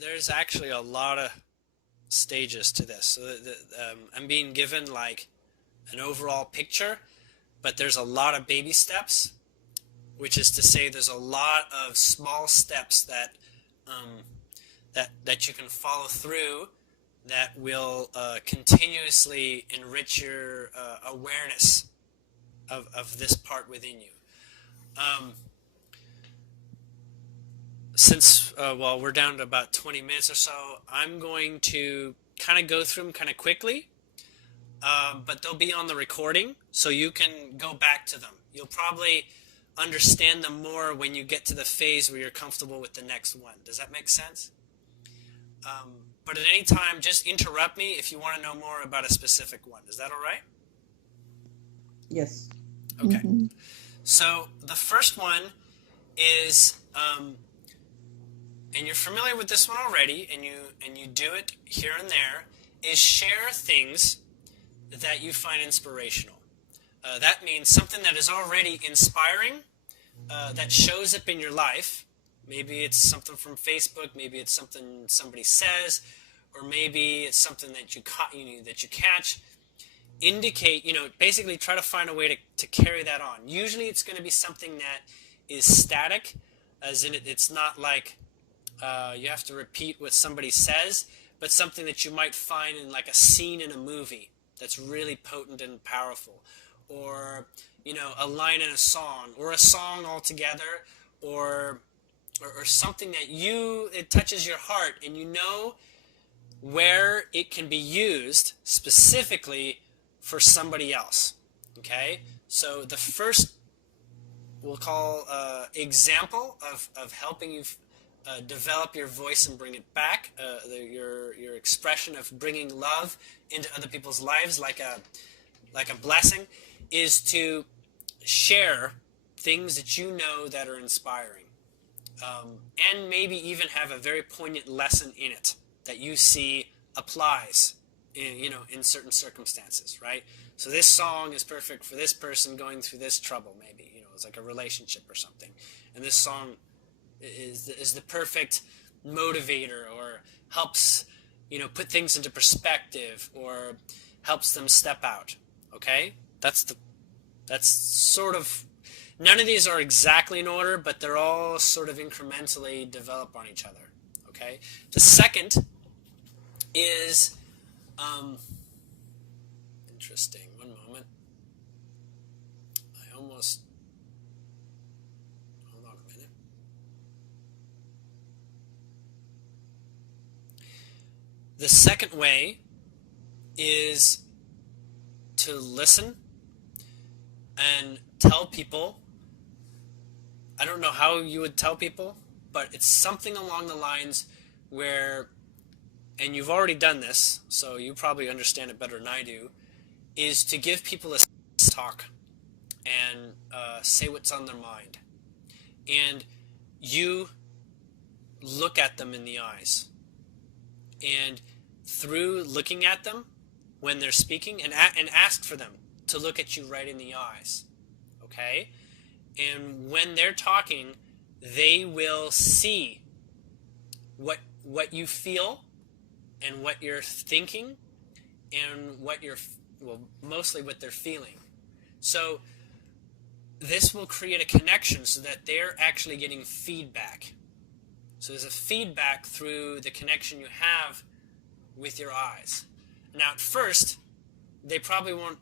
There's actually a lot of stages to this. So I'm being given like an overall picture, but there's a lot of baby steps, which is to say there's a lot of small steps um, that you can follow through that will continuously enrich your awareness of this part within you. Um, since we're down to about 20 minutes or so, I'm going to kind of go through them kind of quickly, but they'll be on the recording, so you can go back to them. You'll probably understand them more when you get to the phase where you're comfortable with the next one. Does that make sense? But at any time, just interrupt me if you want to know more about a specific one. Is that all right? Yes. Okay. So the first one is, and you're familiar with this one already, and you do it here and there, is share things that you find inspirational. That means something that is already inspiring, that shows up in your life. Maybe it's something from Facebook, maybe it's something somebody says, or maybe it's something that you catch. Indicate, basically try to find a way to carry that on. Usually it's going to be something that is static, as in it's not like you have to repeat what somebody says, but something that you might find in like a scene in a movie that's really potent and powerful, or a line in a song, or a song altogether, or something that it touches your heart, and where it can be used specifically for somebody else. Okay, so the first we'll call example of helping you develop your voice and bring it back, your expression of bringing love into other people's lives like a blessing, is to share things that you know that are inspiring, and maybe even have a very poignant lesson in it that you see applies in certain circumstances, right? So this song is perfect for this person going through this trouble, maybe, it's like a relationship or something. And this song is the perfect motivator, or helps, put things into perspective, or helps them step out. Okay? That's sort of, none of these are exactly in order, but they're all sort of incrementally develop on each other. Okay? The second is, interesting. One moment. Hold on a minute. The second way is to listen and tell people. I don't know how you would tell people, but it's something along the lines where, and you've already done this, so you probably understand it better than I do, is to give people a talk and say what's on their mind. And you look at them in the eyes. And through looking at them when they're speaking, and ask for them to look at you right in the eyes. Okay? And when they're talking, they will see what you feel, and what you're thinking, and mostly what they're feeling. So this will create a connection so that they're actually getting feedback. So there's a feedback through the connection you have with your eyes. Now at first, they probably won't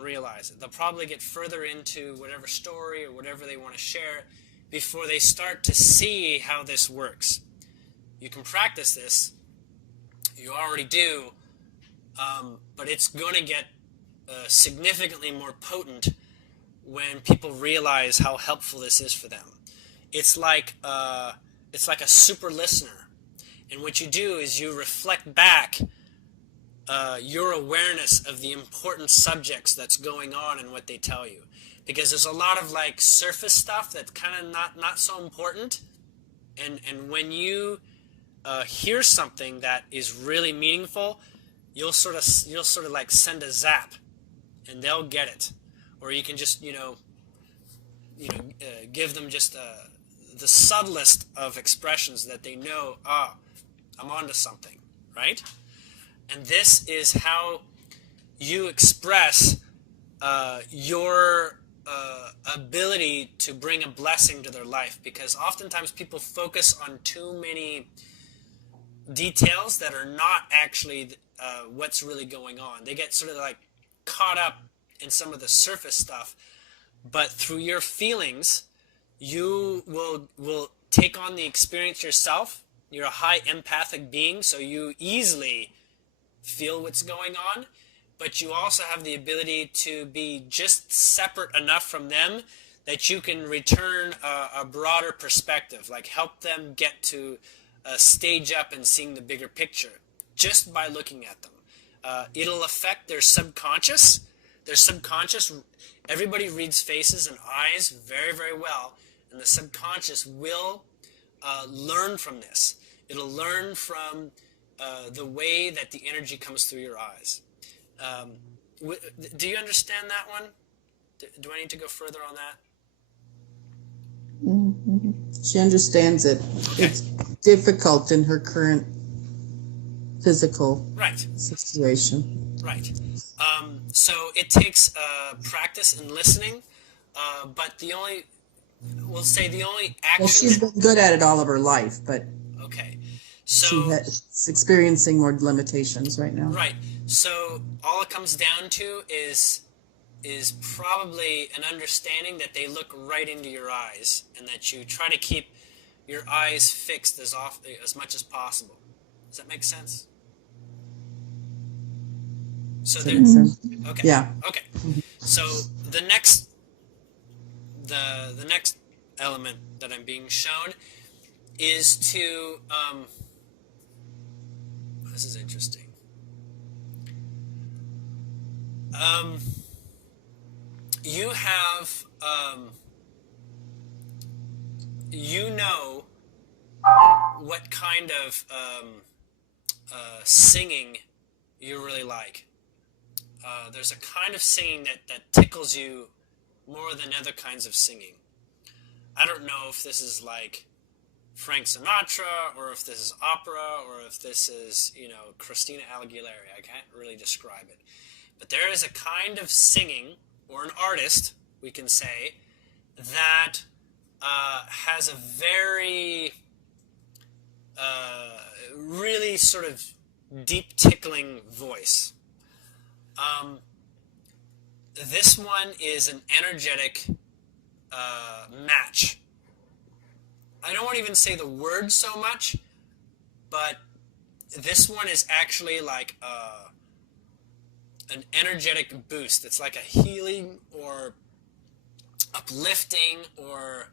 realize it. They'll probably get further into whatever story or whatever they want to share before they start to see how this works. You can practice this. You already do, but it's going to get significantly more potent when people realize how helpful this is for them. It's like a super listener, and what you do is you reflect back your awareness of the important subjects that's going on and what they tell you, because there's a lot of like surface stuff that's kind of not so important, and when you hear something that is really meaningful, you'll sort of like send a zap, and they'll get it. Or you can just give them just the subtlest of expressions that they know. I'm onto something, right? And this is how you express your ability to bring a blessing to their life, because oftentimes people focus on too many details that are not actually what's really going on. They get sort of like caught up in some of the surface stuff, but through your feelings, you will take on the experience yourself. You're a high empathic being, so you easily feel what's going on, but you also have the ability to be just separate enough from them that you can return a broader perspective, like help them get to stage up and seeing the bigger picture just by looking at them. It'll affect their subconscious. Their subconscious, everybody reads faces and eyes very, very well, and the subconscious will learn from this. It'll learn from the way that the energy comes through your eyes. Do you understand that one? Do I need to go further on that? Mm-hmm. She understands it. Okay. It's difficult in her current physical situation. Right. So it takes practice in listening, but we'll say the only action... Well, she's been good at it all of her life, but okay. So she's experiencing more limitations right now. Right. So all it comes down to is probably an understanding that they look right into your eyes, and that you try to keep your eyes fixed as much as possible. Does that make sense? So there. Okay. Yeah. Okay. So the next element that I'm being shown is to this is interesting. You have you know what kind of singing you really like. There's a kind of singing that tickles you more than other kinds of singing. I don't know if this is like Frank Sinatra, or if this is opera, or if this is, Christina Aguilera. I can't really describe it. But there is a kind of singing, or an artist, we can say, that has a very, really sort of deep tickling voice. This one is an energetic match. I don't want to even say the word so much, but this one is actually like an energetic boost. It's like a healing or uplifting or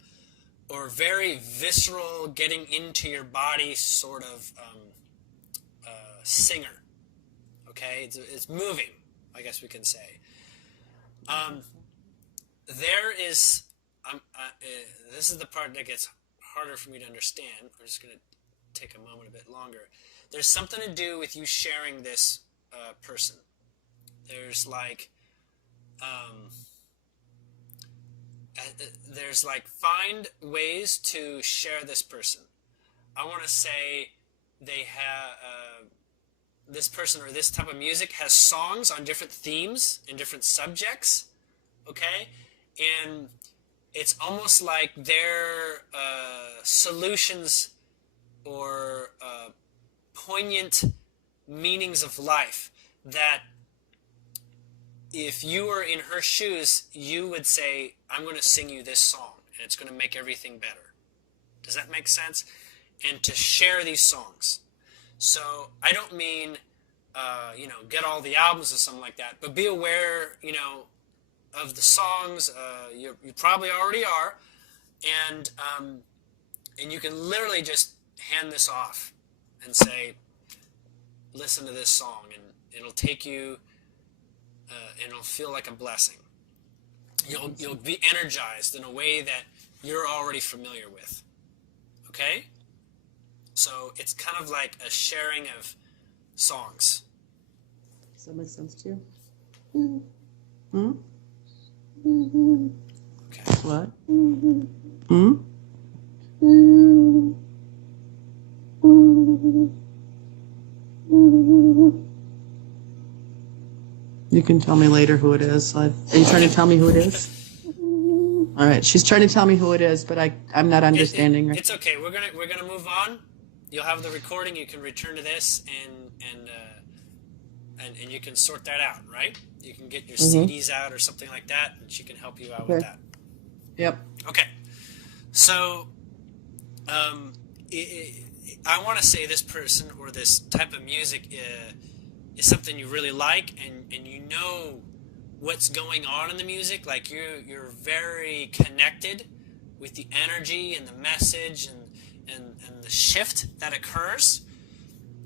very visceral, getting into your body sort of singer. Okay, it's moving, I guess we can say. There is, this is the part that gets harder for me to understand. We're just going to take a moment a bit longer. There's something to do with you sharing this person. There's like, find ways to share this person. I want to say they have, this person or this type of music has songs on different themes and different subjects, okay? And it's almost like their solutions or poignant meanings of life that if you were in her shoes, you would say, I'm going to sing you this song, and it's going to make everything better. Does that make sense? And to share these songs. So I don't mean, get all the albums or something like that, but be aware, of the songs. You probably already are, and you can literally just hand this off and say, listen to this song, and it'll take you, and it'll feel like a blessing. You'll be energized in a way that you're already familiar with. Okay? So it's kind of like a sharing of songs. Does that make sense to you? Hmm? Okay. What? can tell me later who it is. Are you trying to tell me who it is? All right, she's trying to tell me who it is, but I'm not understanding. It's okay. We're gonna move on. You'll have the recording. You can return to this and you can sort that out, right? You can get your CDs out or something like that, and she can help you out with that. Yep. Okay. So, I want to say this person or this type of music is something you really like, and you know what's going on in the music. Like you're very connected with the energy and the message and the shift that occurs.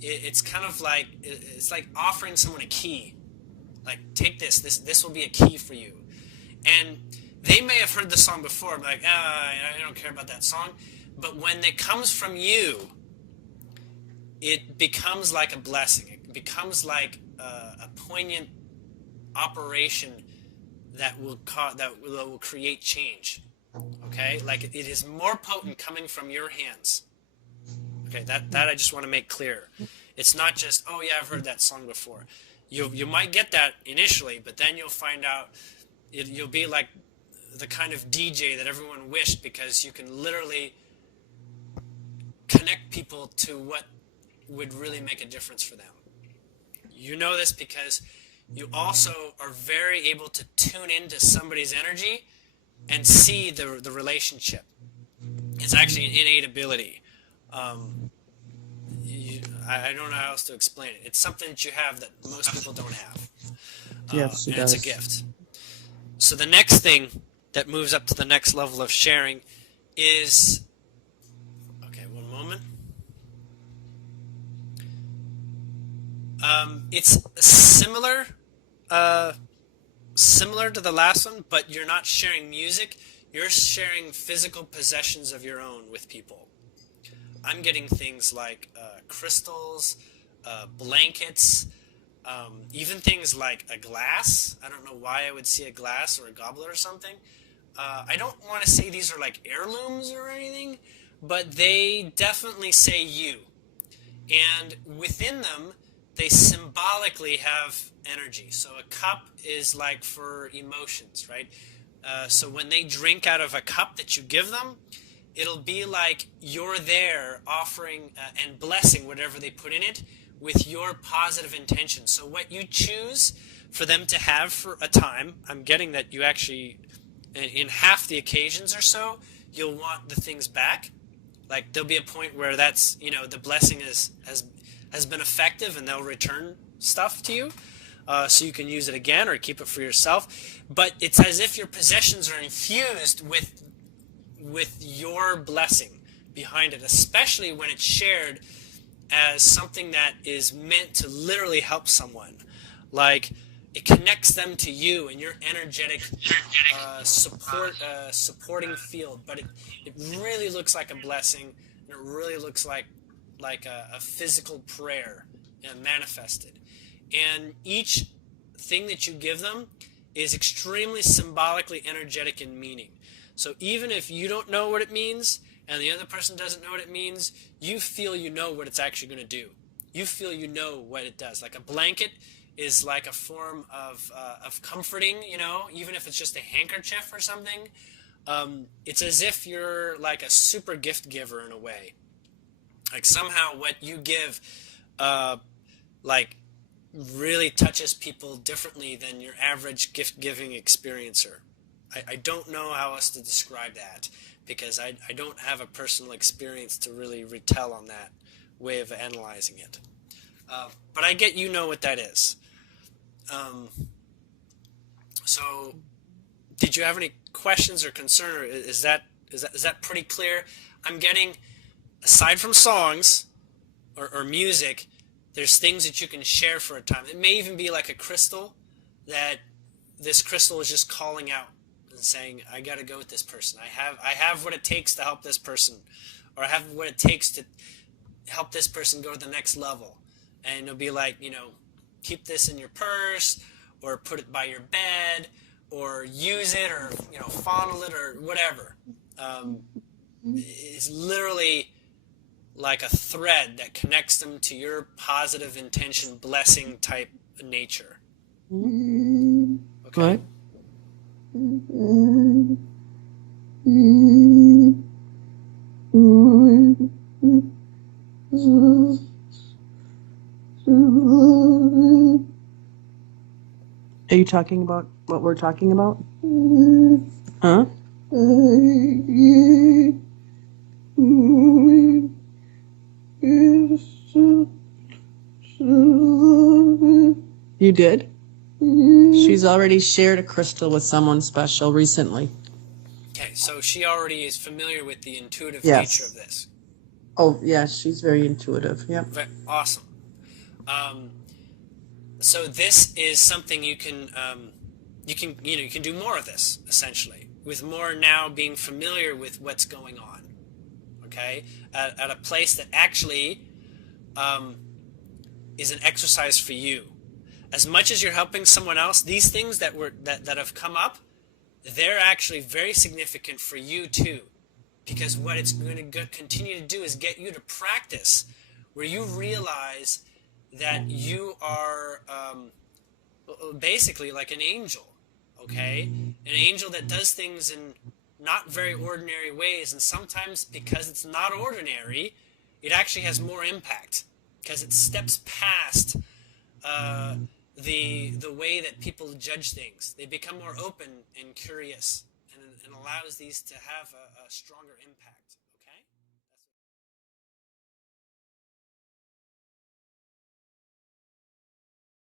It's kind of like it's like offering someone a key. Like, take this will be a key for you. And they may have heard the song before, like, I don't care about that song. But when it comes from you, it becomes like a blessing. It becomes like a poignant operation that will create change. Okay, like it is more potent coming from your hands. Okay, that I just want to make clear. It's not just, oh yeah, I've heard that song before. You might get that initially, but then you'll find out you'll be like the kind of DJ that everyone wished, because you can literally connect people to what would really make a difference for them. You know this because you also are very able to tune into somebody's energy and see the relationship. It's actually an innate ability. I don't know how else to explain it. It's something that you have that most people don't have. Yes, and it's a gift. So the next thing that moves up to the next level of sharing is... Okay, one moment. It's similar to the last one, but you're not sharing music. You're sharing physical possessions of your own with people. I'm getting things like crystals, blankets, even things like a glass. I don't know why I would see a glass or a goblet or something. I don't want to say these are like heirlooms or anything, but they definitely say you. And within them, they symbolically have energy. So a cup is like for emotions, right? So when they drink out of a cup that you give them, it'll be like you're there offering and blessing whatever they put in it with your positive intention. So what you choose for them to have for a time, I'm getting that you actually, in half the occasions or so, you'll want the things back. Like there'll be a point where that's, the blessing has been effective and they'll return stuff to you. So you can use it again or keep it for yourself. But it's as if your possessions are infused with your blessing behind it, especially when it's shared as something that is meant to literally help someone. Like it connects them to you and your energetic supporting field. But it really looks like a blessing, and it really looks like a physical prayer manifested. And each thing that you give them is extremely symbolically energetic in meaning. So even if you don't know what it means and the other person doesn't know what it means, you feel you know what it's actually going to do. You feel you know what it does. Like a blanket is like a form of comforting, even if it's just a handkerchief or something. It's as if you're like a super gift giver in a way. Like somehow what you give really touches people differently than your average gift-giving experiencer. I don't know how else to describe that, because I don't have a personal experience to really retell on that way of analyzing it. But I get what that is. So, did you have any questions or concern, or is that pretty clear? I'm getting, aside from songs or music, there's things that you can share for a time. It may even be like a crystal, that this crystal is just calling out and saying, I got to go with this person. I have what it takes to help this person, or I have what it takes to help this person go to the next level. And it'll be like, keep this in your purse, or put it by your bed, or use it, or fondle it, or whatever. It's literally like a thread that connects them to your positive intention, blessing type nature. Okay? What? Are you talking about what we're talking about? Huh? You did? She's already shared a crystal with someone special recently. Okay, so she already is familiar with the intuitive nature of Yes. this. Oh, yeah, she's very intuitive. Yep. Awesome. Um, so this is something you can you can do more of this, essentially, with more now being familiar with what's going on. Okay, at a place that actually is an exercise for you. As much as you're helping someone else, these things that have come up, they're actually very significant for you too, because what it's going to continue to do is get you to practice where you realize that you are basically like an angel, okay? An angel that does things in not very ordinary ways, and sometimes because it's not ordinary, it actually has more impact because it steps past uh, the way that people judge things. They become more open and curious, and allows these to have a stronger impact.